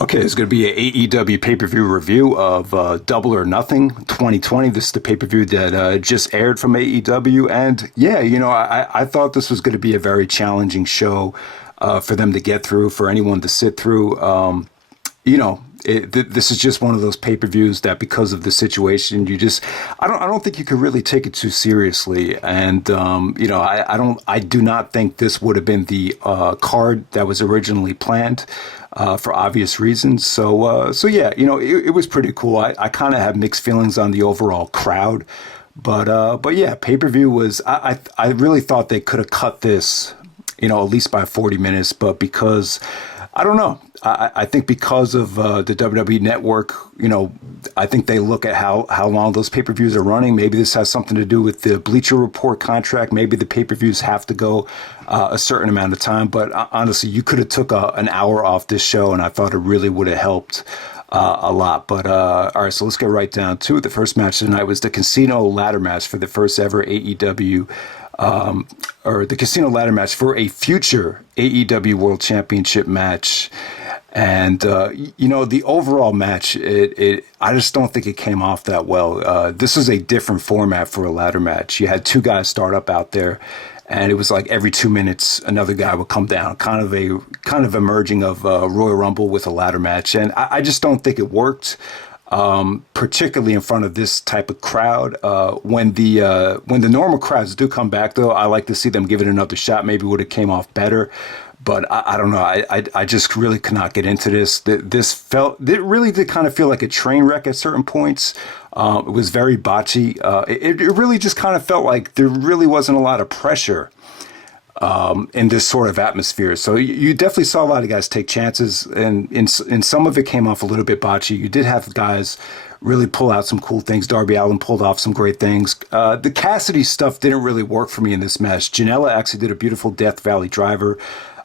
Okay, it's going to be an AEW pay-per-view review of Double or Nothing 2020. This is the pay-per-view that just aired from AEW. And yeah, I thought this was going to be a very challenging show for them to get through, for anyone to sit through. This is just one of those pay-per-views that, because of the situation, I don't think you could really take it too seriously. And I do not think this would have been the card that was originally planned. For obvious reasons. So yeah, it was pretty cool. I kind of have mixed feelings on the overall crowd, but yeah, pay-per-view was, I really thought they could have cut this, at least by 40 minutes, but because, I don't know, I think because of the WWE Network, I think they look at how long those pay-per-views are running. Maybe this has something to do with the Bleacher Report contract. Maybe the pay-per-views have to go a certain amount of time. But honestly, you could have took an hour off this show, and I thought it really would have helped a lot. But all right, so let's get right down to it. The first match tonight was the Casino Ladder match for the first ever AEW, or the Casino Ladder match for a future AEW World Championship match. And, the overall match, I just don't think it came off that well. This is a different format for a ladder match. You had two guys start up out there, and it was like every 2 minutes, another guy would come down, kind of a merging of Royal Rumble with a ladder match. And I just don't think it worked. Particularly in front of this type of crowd. When the normal crowds do come back, though, I like to see them give it another shot. Maybe would have came off better. But I don't know. I just really could not get into this. It really did kind of feel like a train wreck at certain points. It was very botchy. It really just kind of felt like there really wasn't a lot of pressure in this sort of atmosphere. So you definitely saw a lot of guys take chances, and some of it came off a little bit botchy. You did have guys really pull out some cool things. Darby Allin pulled off some great things. The Cassidy stuff didn't really work for me in this match. Janella actually did a beautiful Death Valley driver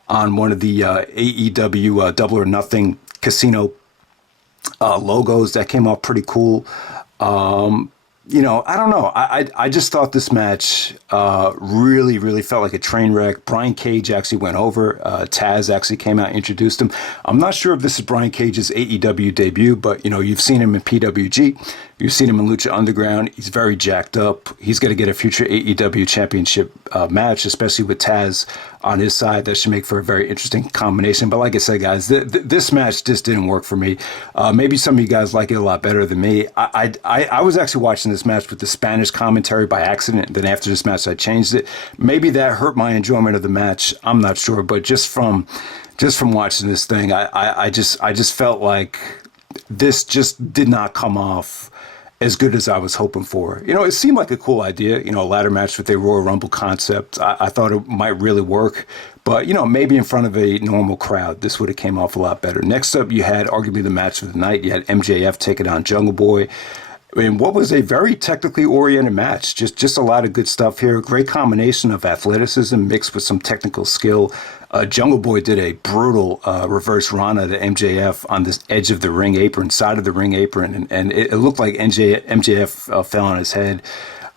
on one of the AEW Double or Nothing casino logos that came off pretty cool. I don't know. I just thought this match really, really felt like a train wreck. Brian Cage actually went over. Taz actually came out and introduced him. I'm not sure if this is Brian Cage's AEW debut, but, you've seen him in PWG. You've seen him in Lucha Underground. He's very jacked up. He's going to get a future AEW championship match, especially with Taz on his side. That should make for a very interesting combination. But like I said, guys, this match just didn't work for me. Maybe some of you guys like it a lot better than me. I was actually watching this match with the Spanish commentary by accident. Then after this match, I changed it. Maybe that hurt my enjoyment of the match. I'm not sure. But just from watching this thing, I just felt like this just did not come off as good as I was hoping for. It seemed like a cool idea, a ladder match with a Royal Rumble concept. I thought it might really work, but, maybe in front of a normal crowd, this would have came off a lot better. Next up, you had arguably the match of the night. You had MJF taking on Jungle Boy in what was a very technically oriented match. Just a lot of good stuff here. Great combination of athleticism mixed with some technical skill. Jungle Boy did a brutal reverse Rana to MJF on this edge of the ring apron, side of the ring apron, and it looked like MJF fell on his head.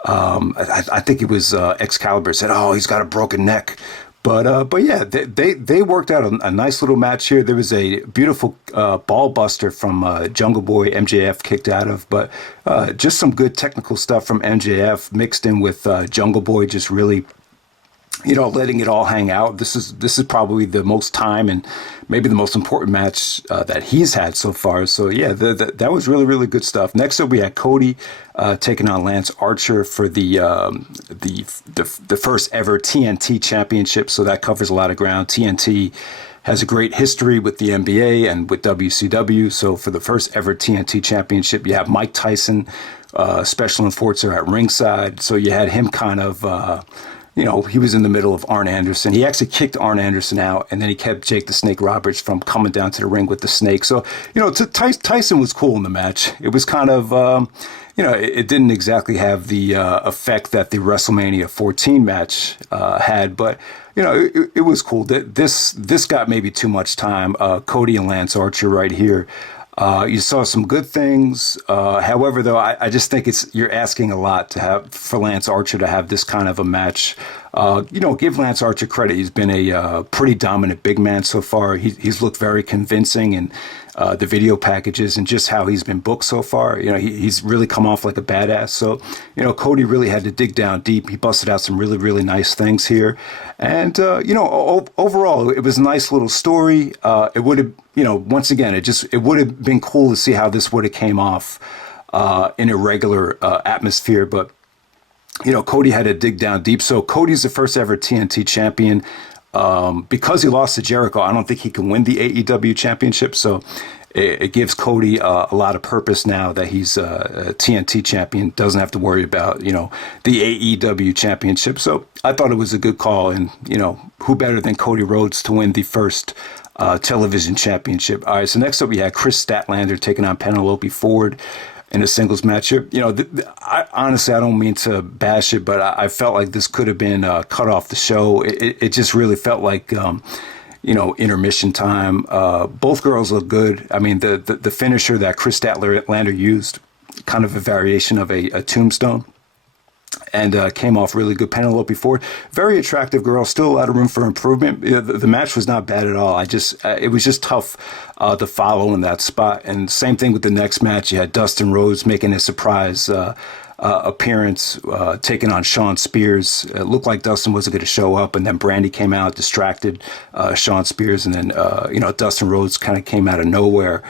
I think it was Excalibur said, "Oh, he's got a broken neck." But yeah, they worked out a nice little match here. There was a beautiful ball buster from Jungle Boy, MJF kicked out of, but just some good technical stuff from MJF mixed in with Jungle Boy, just really, letting it all hang out. This is probably the most time and maybe the most important match that he's had so far. So yeah, that was really, really good stuff. Next up, we had Cody taking on Lance Archer for the first ever TNT championship. So that covers a lot of ground. TNT has a great history with the NBA and with WCW. So for the first ever TNT championship, you have Mike Tyson, special enforcer at ringside. So you had him kind of, he was in the middle of Arn Anderson. He actually kicked Arn Anderson out, and then he kept Jake the Snake Roberts from coming down to the ring with the snake. So, Tyson was cool in the match. It was kind of, it didn't exactly have the effect that the WrestleMania 14 match had, but, it was cool. This got maybe too much time. Cody and Lance Archer right here. You saw some good things. However, though, I just think you're asking a lot for Lance Archer to have this kind of a match give Lance Archer credit. He's been a pretty dominant big man so far. He's looked very convincing, and the video packages and just how he's been booked so far, he's really come off like a badass. So, Cody really had to dig down deep. He busted out some really, really nice things here. And, overall, it was a nice little story. It would have, once again, it would have been cool to see how this would have came off in a regular atmosphere. But, Cody had to dig down deep. So Cody's the first ever TNT champion. Because he lost to Jericho, I don't think he can win the AEW championship. So it gives Cody a lot of purpose now that he's a TNT champion. Doesn't have to worry about, the AEW championship. So I thought it was a good call. And, who better than Cody Rhodes to win the first television championship? All right, so next up we had Kris Statlander taking on Penelope Ford in a singles matchup. Honestly, I don't mean to bash it, but I felt like this could have been cut off the show. It just really felt like, intermission time. Both girls look good. I mean, the finisher that Kris Statlander used, kind of a variation of a tombstone, and came off really good. Penelope Ford, very attractive girl, still a lot of room for improvement. The match was not bad at all. It was just tough to follow in that spot. And same thing with the next match. You had Dustin Rhodes making a surprise appearance, taking on Shawn Spears. It looked like Dustin wasn't going to show up, and then Brandy came out, distracted Shawn Spears, and then Dustin Rhodes kind of came out of nowhere.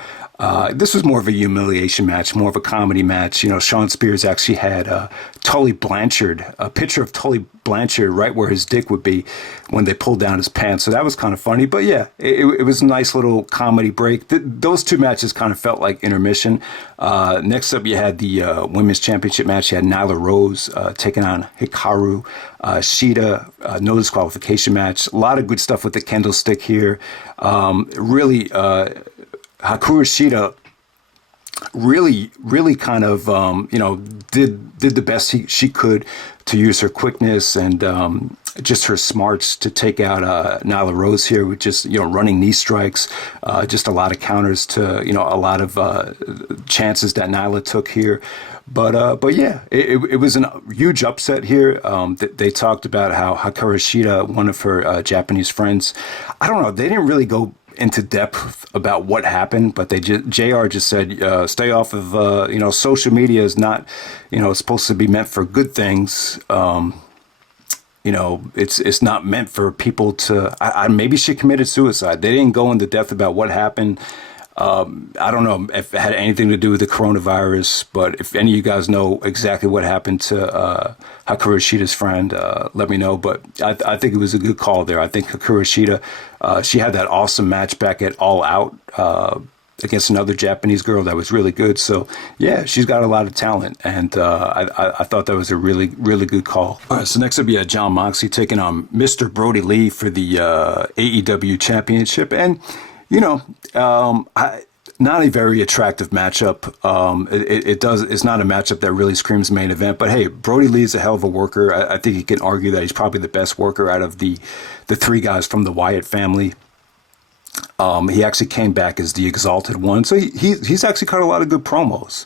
This was more of a humiliation match, more of a comedy match. Shawn Spears actually had Tully Blanchard, a picture of Tully Blanchard right where his dick would be when they pulled down his pants. So that was kind of funny. But yeah, it was a nice little comedy break. Those two matches kind of felt like intermission. Next up, you had the Women's Championship match. You had Nyla Rose taking on Hikaru. Shida, no disqualification match. A lot of good stuff with the kendo stick here. Hikaru Shida really kind of, did the best she could to use her quickness and just her smarts to take out Nyla Rose here with just, running knee strikes, just a lot of counters to, a lot of chances that Nyla took here. But yeah, it was a huge upset here. They talked about how Hikaru Shida, one of her Japanese friends, I don't know, they didn't really go into depth about what happened, but JR just said, stay off of, social media is not, it's supposed to be meant for good things. It's not meant for people to, maybe she committed suicide. They didn't go into depth about what happened. I don't know if it had anything to do with the coronavirus, but if any of you guys know exactly what happened to Hikaru Shida's friend, let me know. But I think it was a good call there. I think Hikaru Shida, she had that awesome match back at All Out against another Japanese girl that was really good. So, yeah, she's got a lot of talent, and I thought that was a really, really good call. All right, so next up, you had Jon Moxley taking on Mr. Brodie Lee for the AEW Championship, and not a very attractive matchup. It's not a matchup that really screams main event, but hey, Brodie Lee is a hell of a worker. I think you can argue that he's probably the best worker out of the three guys from the Wyatt family. He actually came back as the Exalted One, so he's actually cut a lot of good promos.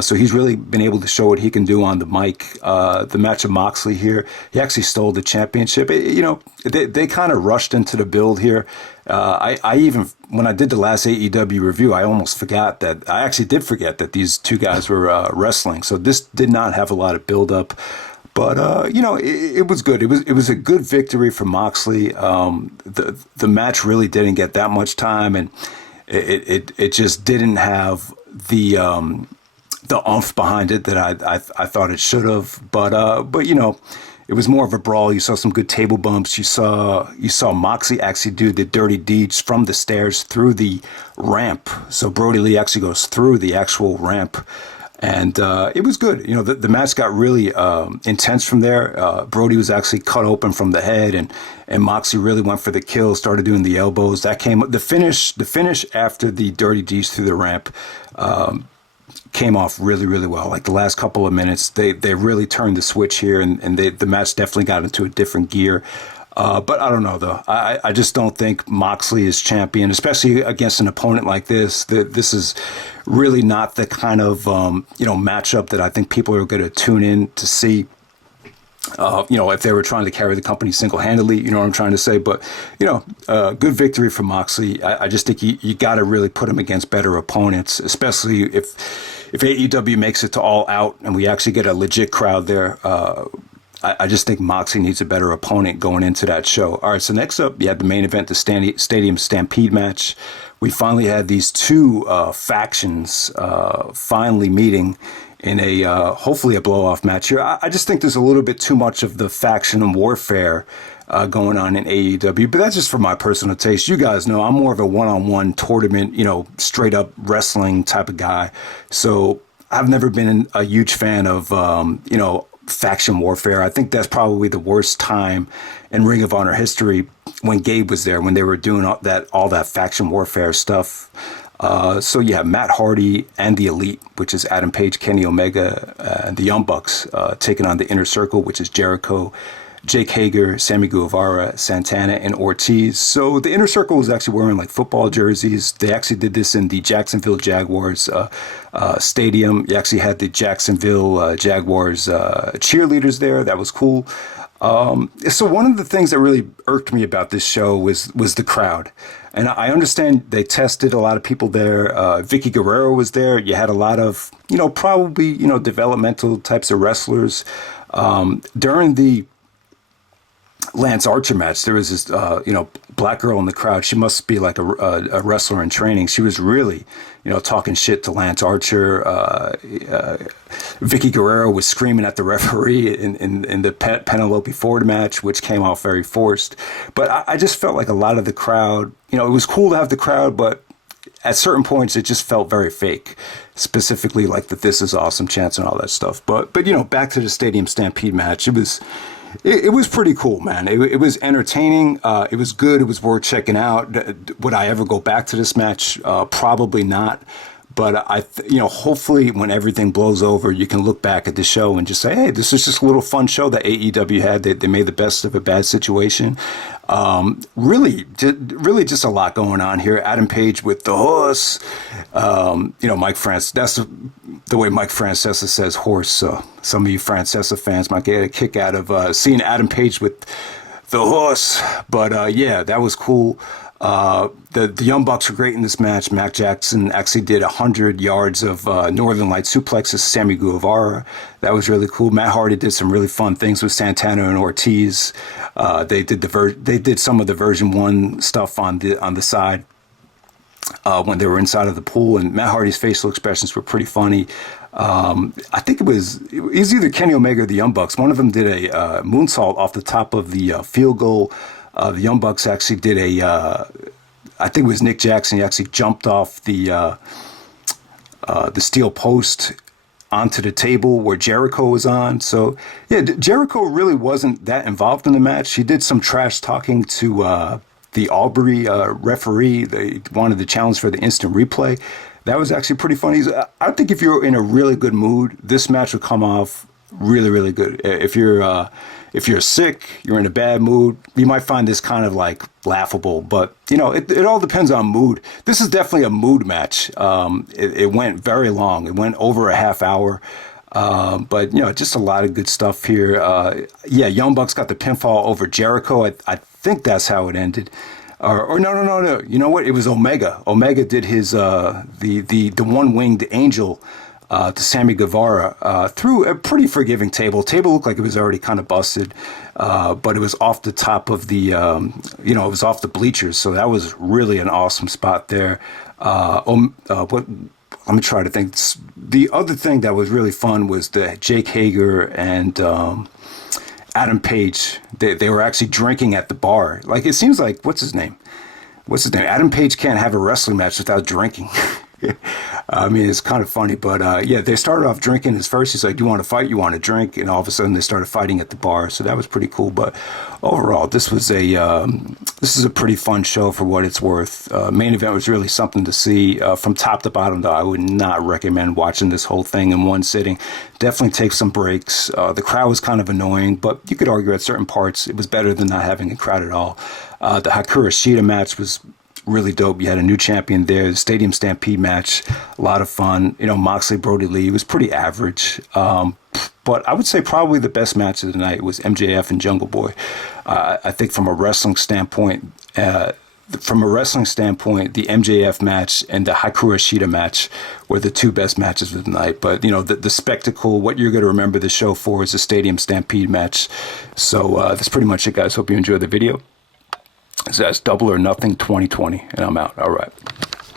So he's really been able to show what he can do on the mic. The match of Moxley here, he actually stole the championship. They kind of rushed into the build here. I even, when I did the last AEW review, I almost forgot that, I actually did forget that these two guys were wrestling. So this did not have a lot of build up. But it was good. It was a good victory for Moxley. The match really didn't get that much time, and it just didn't have the oomph behind it that I thought it should have. But it was more of a brawl. You saw some good table bumps. You saw Moxley actually do the dirty deeds from the stairs through the ramp. So Brodie Lee actually goes through the actual ramp. And it was good. The match got really intense from there. Brodie was actually cut open from the head, and Moxley really went for the kill, started doing the elbows. That came the finish after the dirty deeds through the ramp came off really, really well. Like the last couple of minutes, they really turned the switch here, and the match definitely got into a different gear. But I don't know, though. I just don't think Moxley is champion, especially against an opponent like this. This is really not the kind of, matchup that I think people are going to tune in to see. if they were trying to carry the company single-handedly, you know what I'm trying to say. But, good victory for Moxley. I just think you got to really put him against better opponents, especially if AEW makes it to All Out and we actually get a legit crowd there. I just think Moxley needs a better opponent going into that show. All right, so next up, you had the main event, the Stadium Stampede match. We finally had these two factions finally meeting in a hopefully a blow-off match here. I just think there's a little bit too much of the faction warfare going on in AEW, but that's just for my personal taste. You guys know I'm more of a one-on-one tournament, straight-up wrestling type of guy. So I've never been a huge fan of, faction warfare. I think that's probably the worst time in Ring of Honor history when Gabe was there, when they were doing all that faction warfare stuff. So you have Matt Hardy and the Elite, which is Adam Page, Kenny Omega, and the Young Bucks taking on the Inner Circle, which is Jericho, Jake Hager, Sammy Guevara, Santana, and Ortiz. So the Inner Circle was actually wearing like football jerseys. They actually did this in the Jacksonville Jaguars stadium. You actually had the Jacksonville Jaguars cheerleaders there. That was cool. So one of the things that really irked me about this show was the crowd. And I understand they tested a lot of people there. Vicky Guerrero was there. You had a lot of, probably, developmental types of wrestlers. During the Lance Archer match, there was this, black girl in the crowd. She must be like a wrestler in training. She was really, talking shit to Lance Archer. Vicky Guerrero was screaming at the referee in the Penelope Ford match, which came off very forced. But I just felt like a lot of the crowd, it was cool to have the crowd, but at certain points it just felt very fake, specifically like the "This Is Awesome" chants and all that stuff. But back to the Stadium Stampede match, it was pretty cool, man. It was entertaining. It was good. It was worth checking out. Would I ever go back to this match? Probably not. But hopefully when everything blows over, you can look back at the show and just say, hey, this is just a little fun show that AEW had. They made the best of a bad situation. Really just a lot going on here. Adam Page with the horse. Mike Francis. That's the way Mike Francesa says horse. So some of you Francesa fans might get a kick out of seeing Adam Page with the horse. But that was cool. The Young Bucks were great in this match. Mac Jackson actually did 100 yards of Northern Light suplexes to Sammy Guevara. That was really cool. Matt Hardy did some really fun things with Santana and Ortiz. They did some of the version 1 stuff on the side when they were inside of the pool, and Matt Hardy's facial expressions were pretty funny. I think it was either Kenny Omega or the Young Bucks. One of them did a moonsault off the top of the field goal. The Young Bucks actually did I think it was Nick Jackson. He actually jumped off the steel post onto the table where Jericho was on. So, Jericho really wasn't that involved in the match. He did some trash talking to the Aubrey referee. They wanted the challenge for the instant replay. That was actually pretty funny. I think if you're in a really good mood, this match would come off really, really good. If you're sick, you're in a bad mood, you might find this kind of like laughable, but it all depends on mood. This is definitely a mood match. It went very long. It went over a half hour. But just a lot of good stuff here. Young Bucks got the pinfall over Jericho. I think that's how it ended. Or no. You know what? It was Omega. Omega did his the one-winged angel to Sammy Guevara through a pretty forgiving table. Table looked like it was already kind of busted, but it was off the top of the, it was off the bleachers. So that was really an awesome spot there. Let me try to think. The other thing that was really fun was the Jake Hager and Adam Page. They were actually drinking at the bar. Like, it seems like, what's his name? Adam Page can't have a wrestling match without drinking. I mean, it's kind of funny, but they started off drinking. At first, he's like, "You want to fight? You want to drink?" And all of a sudden, they started fighting at the bar. So that was pretty cool. But overall, this is a pretty fun show for what it's worth. Main event was really something to see from top to bottom. Though I would not recommend watching this whole thing in one sitting. Definitely take some breaks. The crowd was kind of annoying, but you could argue at certain parts it was better than not having a crowd at all. The Hikaru Shida match was really dope. You had a new champion there. The Stadium Stampede match, a lot of fun. You know, Moxley, Brodie Lee was pretty average. But I would say probably the best match of the night was MJF and Jungle Boy. I think from a wrestling standpoint, the MJF match and the Hikaru Shida match were the two best matches of the night. But, you know, the spectacle, what you're going to remember the show for is the Stadium Stampede match. So that's pretty much it, guys. Hope you enjoyed the video. So that's Double or Nothing 2020, and I'm out. All right.